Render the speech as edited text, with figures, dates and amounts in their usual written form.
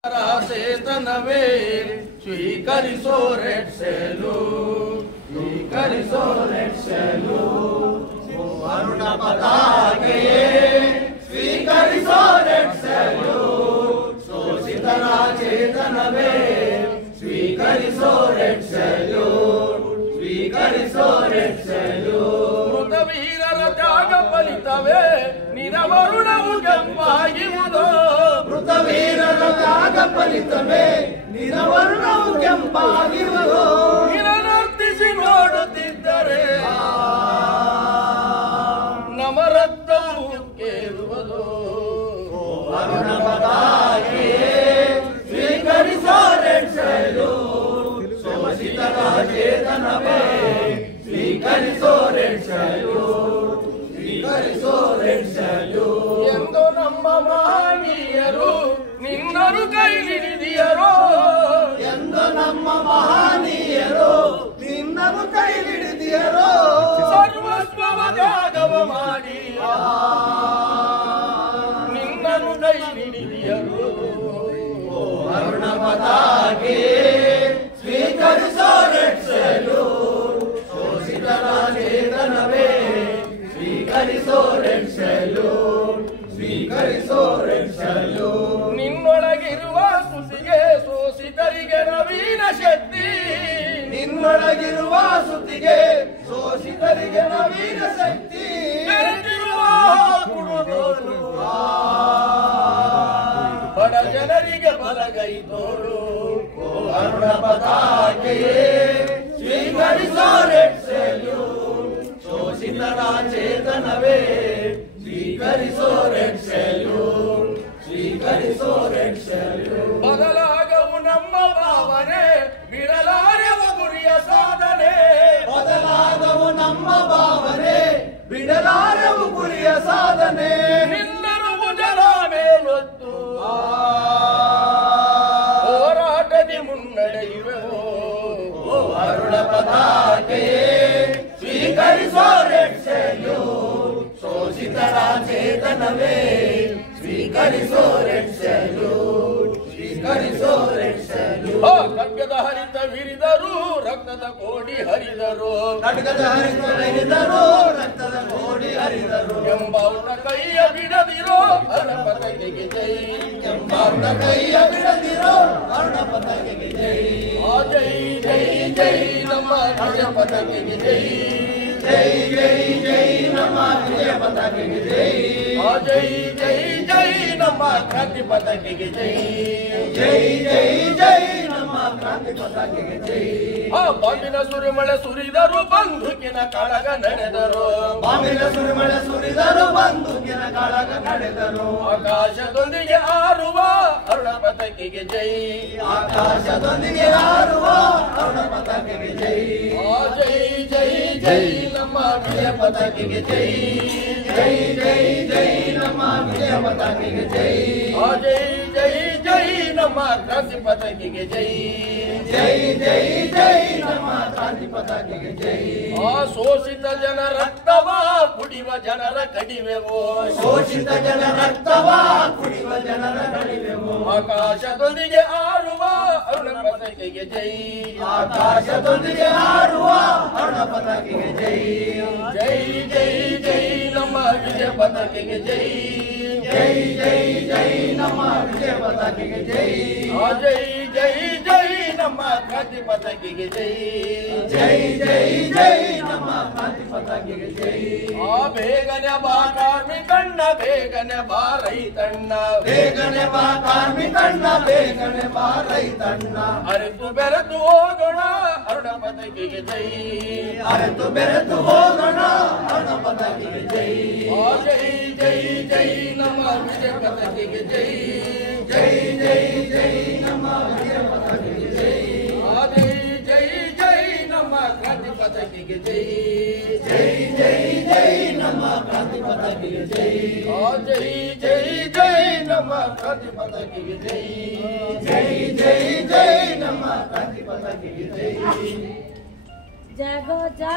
ಚೇತನವೇ ಸ್ವೀಕರಿಸೋ red salute, ಸ್ವೀಕರಿಸೋ red salute. ಅರುಣ ಪತಾಕೆಯೇ ಸ್ವೀಕರಿಸೋ ರೆಡ್ ಸೆಲ್ಯೂಟ್, ಶೋಷಿತರ ಚೇತನವೇ ಸ್ವೀಕರಿಸೋ ರೆಡ್ ಸೆಲ್ಯೂಟ್, ಸ್ವೀಕರಿಸೋ ರೆಡ್ ಸೆಲ್ಯೂಟ್. ಮೃತ ವೀರರ ತ್ಯಾಗ ಫಲಿತವೇ ನಿರವರುಣವು ಕೆಂಪಾಗಿರುವುದು, ಮೃತ ವೀರರ ತ್ಯಾಗ ಫಲಿತವೇ ನಿರವರುಣವು ಕೆಂಪಾಗಿರುವುದು. ನಿರನರ್ತಿಸಿ ನೋಡುತ್ತಿದ್ದರೆ ನಮರಕ್ತವು ಕೇಳುವುದು. ಅರುಣ ಪತಾಕೆಯೇ ಸ್ವೀಕರಿಸೋ ರೆಡ್ ಸೆಲ್ಯೂಟ್, ಶೋಷಿತರ ಚೇತನವೇ ಸ್ವೀಕರಿಸೋ ರೆಡ್ ಸೆಲ್ಯೂಟ್, ಸ್ವೀಕರಿಸೋ ರೆಡ್ ಸೆಲ್ಯೂಟ್. ಎಂದು ನಮ್ಮ ಮಹನೀಯರು ನಿನ್ನರು ಕೈ ಹಿಡಿದಿಯರೋ, ಎಂದು ನಮ್ಮ ಮಹನೀಯರು ನಿನ್ನರು ಕೈ ಹಿಡಿದಿಯರೋ. ಸರ್ವಸ್ವವ ತ್ಯಾಗವ ಮಾಡಿ ನಿನ್ನನು ಕೈ ಹಿಡಿದಿಯರು. ಅರುಣ ಪತಾಕೆಯೇ ಸ್ವೀಕರಿಸೋ ರೆಡ್ ಸೆಲ್ಯೂಟ್, ಶೋಷಿತರ ಚೇತನವೇ ಸ್ವೀಕರಿಸೋ ರೆಡ್ ಸೆಲ್ಯೂಟ್, ಸ್ವೀಕರಿಸೋ ರೆಡ್ ಸೆಲ್ಯೂಟ್. ನಿನ್ನೊಳಗಿರುವ ಸ್ತುತಿಗೆ ಶೋಷಿತರಿಗೆ ನವೀನ ಶಕ್ತಿ, ನಿನ್ನೊಳಗಿರುವ ಸ್ತುತಿಗೆ ಶೋಷಿತರಿಗೆ ನವೀನ ಶಕ್ತಿ. ಬಡ ಜನರಿಗೆ ಬಲಗೈ ತೋರು. ಅರುಣ ಪತಾಕೆಯೇ ಸ್ವೀಕರಿಸೋ ರೆಡ್ ಸೆಲ್ಯೂಟ್, ಶೋಷಿತರ ಚೇತನವೇ ಸ್ವೀಕರಿಸೋ ರೆಡ್ ಸೆಲ್ಯೂಟ್, ಸ್ವೀಕರಿಸೋ ರೆಡ್ ಸೆಲ್ಯೂಟ್. ಬದಲಾಗವು ನಮ್ಮ ಭಾವನೆ ಬಿಡಲಾರೆವ ಗುರಿಯ ಸಾಧನೆ, ಬದಲಾಗವು ನಮ್ಮ ಭಾವನೆ ಬಿಡಲಾರೆವು ಗುರಿಯ ಸಾಧನೆ. ನಿನ್ನರು ಮುಜರ ಮೇಲೊತ್ತು ಹೋರಾಟದಿ ಮುನ್ನಡೆಯುವೆವು. ಅರುಣ ಪತಾಕೆಯೇ ಸ್ವೀಕರಿಸೋ ರೆಡ್ ಸೆಲ್ಯೂಟ್, ಶೋಷಿತರ ಚೇತನವೇ ಸ್ವೀಕರಿಸೋ ರೆಡ್ ಸೆಲ್ಯೂಟ್, ಸ್ವೀಕರಿಸೋ ರೆಡ್ ಸೆಲ್ಯೂಟ್. ಖಡ್ಗದ ಹರಿತ ವಿರಿದರು ರಕ್ತದ ಕೋಡಿ ಹರಿದರು, ಖಡ್ಗದ ಹರಿತ ವಿರಿದರು ರಕ್ತದ ಕೋಡಿ ಹರಿದರು. ಎಂಬಾವುಟ ಕೈಯ ಬಿಡದಿರೋ ಅರುಣ ಪತಾಕೆಗೆ ಜೈ, ಎಂಬಾವುಟ ಕೈಯ ಬಿಡದಿರೋ ಅರುಣ ಪತಾಕೆಗೆ ಜೈ. ಜೈ ಜೈ ಜೈ ನಮ್ಮ ವಿಜಯ ಪತಾಕೆಗೆ ಜೈ, ಜೈ ಜೈ ಜೈ ನಮ್ಮ ವಿಜಯ ಪತಾಕೆಗೆ ಜೈ. ಜೈ ಜೈ ಜೈ ನಮ್ಮ ಕ್ರಾಂತಿ ಪತಾಕೆಗೆ ಜೈ, ಜೈ ಜೈ ಜೈ ನಮ್ಮ ಕ್ರಾಂತಿ ಪತಾಕೆಗೆ ಜೈ. ಬಾಂಬಿನ ಸುರಿಮಳೆ ಸುರಿದರು ಬಂದೂಕಿನ ಕಾಳಗ ನಡೆದರು, ಬಾಂಬಿನ ಸುರಿಮಳೆ ಸುರಿದರು ಬಂದೂಕಿನ ಕಾಳಗ ನಡೆದರು. ಆಕಾಶದೊಂದಿಗೆ ಹಾರುವ ಅರುಣ ಪತಾಕೆಗೆ ಜೈ, ಆಕಾಶದೊಂದಿಗೆ ಹಾರುವ ಅರುಣ ಪತಾಕೆಗೆ ಜೈ. ಜೈ ಜೈ ಜೈ ನಮ್ಮ ವಿಜಯ ಪತಾಕೆಗೆ ಜೈ, ಜೈ ಜೈ ಜೈ ನಮ್ಮ ವಿಜಯ ಪತಾಕೆಗೆ ಜೈ. ಜೈ ಜೈ ಜೈ ನಮ್ಮ ಕ್ರಾಂತಿ ಪತಾಕೆಗೆ ಜೈ, ಜೈ ಜೈ ಜೈ ನಮ್ಮ ಕ್ರಾಂತಿ ಪತಾಕೆಗೆ ಜೈ. ಶೋಷಿತ ಜನ ರಕ್ತವ ಕುಡಿವ ಜನರ ಕಡಿವೆವು, ಶೋಷಿತ ಜನ ರಕ್ತವ ಕುಡಿವ ಜನರ ಕಡಿವೆವು. ಆಕಾಶದೊಂದಿಗೆ ಆರುವ ಅರುಣ ಪತಾಕೆಗೆ ಜೈ, ಆಕಾಶದೊಂದಿಗೆ ಆರುವ ಅರುಣ ಪತಾಕೆಗೆ ಜೈ. ಜೈ ಜೈ ಜೈ ನಮ್ಮ ವಿಜಯ ಪತಾಕೆಗೆ ಜೈ, ಜೈ ಜೈ ಜೈ ನಮ್ಮ ವಿಜಯ ಪತಾಕೆಗೆ ಜೈ. ಜೈ ಜೈ ಜೈ ನಮ್ಮ ಕ್ರಾಂತಿ ಪತಾಕೆಗೆ ಜೈ, ಜೈ ಜೈ ಜೈ ನಮ್ಮ ಕ್ರಾಂತಿ ಪತಾಕೆಗೆ ಜೈ. ಬೇಗನೆ ಬಾ ಕಾರ್ಮಿಕಣ್ಣ ಬೇಗನೆ ಬಾ ರೈತಣ್ಣ, ಬೇಗನೆ ಬಾ ಕಾರ್ಮಿಕಣ್ಣ ಬೇಗನೆ ಬಾ ರೈತಣ್ಣ. ಅರೆತು ಬೆರೆತು ಹೋಗೋಣ ಅರುಣ ಪತಾಕೆಗೆ ಜೈ, ಅರೆತು ಬೆರೆತು ಹೋಗೋಣ ಅರುಣ ಪತಾಕೆಗೆ ಜೈ. ಜೈ ಜೈ ಜೈ ನಮ್ಮ ವಿಜಯ ಪತಾಕೆಗೆ ಜೈ, ಜೈ ಜೈ ಜೈ ನಮ್ಮ ವಿಜಯ ಪತಾಕೆಗೆ ಜೈ. ಜೈ ಜೈ ಜೈ ನಮ್ಮ ಕ್ರಾಂತಿ ಪತಾಕೆಗೆ ಜೈ, ಜೈ ಜೈ ಜೈ ನಮ್ಮ ಕ್ರಾಂತಿ ಪತಾಕೆಗೆ ಜೈ. ಜೈ ಜೈ ಜೈ ನಮ್ಮ ಕ್ರಾಂತಿ ಪತಾಕೆಗೆ ಜೈ, ಜೈ ಜೈ ಜೈ ನಮ್ಮ ಕ್ರಾಂತಿ ಪತಾಕೆಗೆ ಜೈ. ಜಾಗೋ ಜಾ